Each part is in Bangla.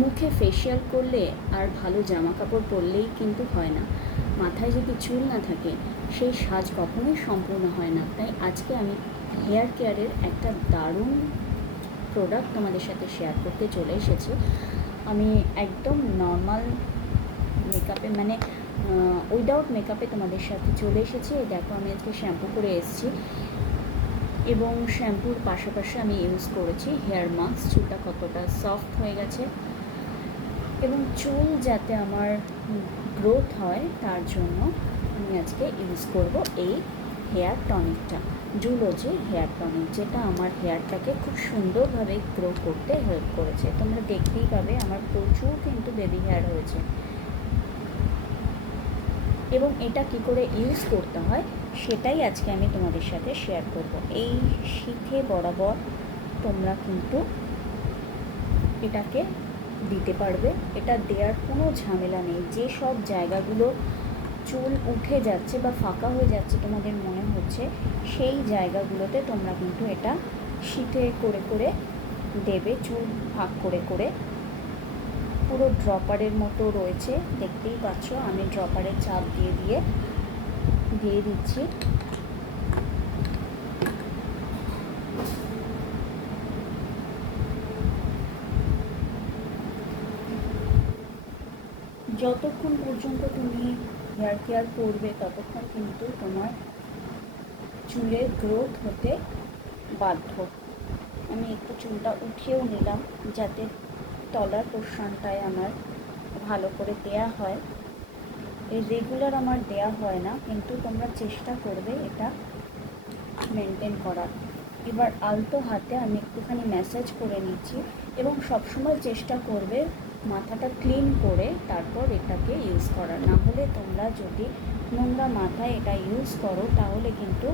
মুখে ফেশিয়াল করলে আর ভালো জামা কাপড় পরলেই কিন্তু হয় না, মাথায় যদি চুল না থাকে সেই সাজ কখনোই সম্পূর্ণ হয় না। তাই আজকে আমি হেয়ার কেয়ারের একটা দারুণ প্রোডাক্ট তোমাদের সাথে শেয়ার করতে চলে এসেছি। আমি একদম নর্মাল মেকআপে মানে উইদাউট মেকআপে তোমাদের সাথে চলে এসেছি। এই দেখো আমি আজকে শ্যাম্পু করে এসেছি এবং শ্যাম্পুর পাশাপাশি আমি ইউজ করেছি হেয়ার মাস্ক। চুলটা কতটা সফট হয়ে গেছে এবং চুল যাতে আমার গ্রোথ হয় তার জন্য আমি আজকে ইউজ করব এই হেয়ার টনিকটা, জুলজি হেয়ার টনিক, যেটা আমার হেয়ারটাকে খুব সুন্দরভাবে গ্রো করতে হেল্প করেছে। তোমরা দেখতেই পাবে আমার প্রচুর কিন্তু বেবি হেয়ার হয়েছে এবং এটা কি করে ইউজ করতে হয় সেটাই আজকে আমি তোমাদের সাথে শেয়ার করব। এই শিখে বরাবর তোমরা কিন্তু এটাকে দিতে পারবে। এটা দেওয়ার কোনো ঝামেলা নেই। যে সব জায়গাগুলো চুল উঠে যাচ্ছে বা ফাঁকা হয়ে যাচ্ছে তোমাদের মনে হচ্ছে, সেই জায়গাগুলোতে তোমরা কিন্তু এটা শীতে করে করে দেবে, চুল ফাঁক করে করে। পুরো ড্রপারের মতো রয়েছে, দেখতেই পাচ্ছ আমি ড্রপারের চাপ দিয়ে দিচ্ছি। যতক্ষণ পর্যন্ত তুমি হেয়ার কেয়ার করবে ততক্ষণ কিন্তু তোমার চুলের গ্রোথ হতে বাধ্য। আমি একটু চুলটা উঠিয়েও নিলাম যাতে তলার পোর্শনটায় আমার ভালো করে দেয়া হয়। এই রেগুলার আমার দেয়া হয় না, কিন্তু তোমরা চেষ্টা করবে এটা মেনটেন করার। এবার আলতো হাতে আমি একটুখানি ম্যাসাজ করে নিচ্ছি এবং সবসময় চেষ্টা করবে মাথাটা ক্লিন করে তারপর এটাকে ইউজ করার। না হলে তোমরা যদি নোংরা মাথায় এটা ইউজ করো তাহলে কিন্তু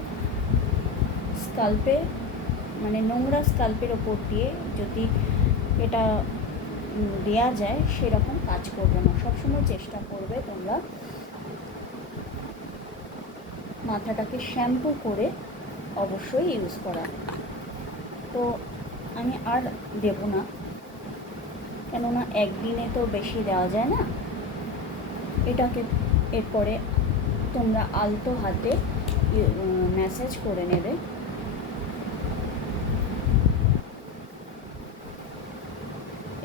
স্কাল্পে মানে নোংরা স্কাল্পের ওপর দিয়ে যদি এটা দেয়া যায় সেরকম কাজ করবে না। সবসময় চেষ্টা করবে তোমরা মাথাটাকে শ্যাম্পু করে অবশ্যই ইউজ করা। তো আমি আর দেব না, কেননা একদিনে তো বেশি দেওয়া যায় না। এটাকে এরপরে তোমরা আলতো হাতে ম্যাসাজ করে নেবে।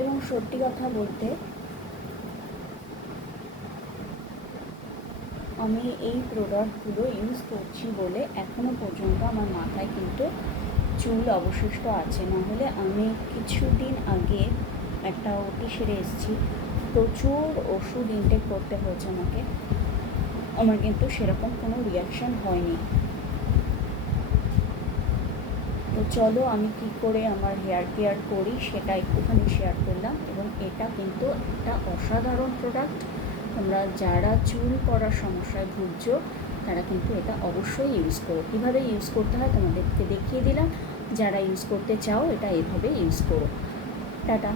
এবং সত্যি কথা বলতে আমি এই প্রোডাক্টগুলো ইউজ করছি বলে এখনও পর্যন্ত আমার মাথায় কিন্তু চুল অবশিষ্ট আছে। না হলে আমি কিছুদিন আগে একটা ওটি সেরে এসেছি, প্রচুর ওষুধ ইনটেক করতে হয়েছে আমাকে, আমার কিন্তু সেরকম কোনো রিয়াকশান হয়নি। তো চলো আমি কি করে আমার হেয়ার কেয়ার করি সেটা একটুখানি শেয়ার করলাম। এবং এটা কিন্তু একটা অসাধারণ প্রোডাক্ট। তোমরা যারা চুল পড়ার সমস্যায় ভুগছো তারা কিন্তু এটা অবশ্যই ইউজ করো। কীভাবে ইউজ করতে হয় তোমাদেরকে দেখিয়ে দিলাম। যারা ইউজ করতে চাও এটা এভাবে ইউজ করো। টাটা।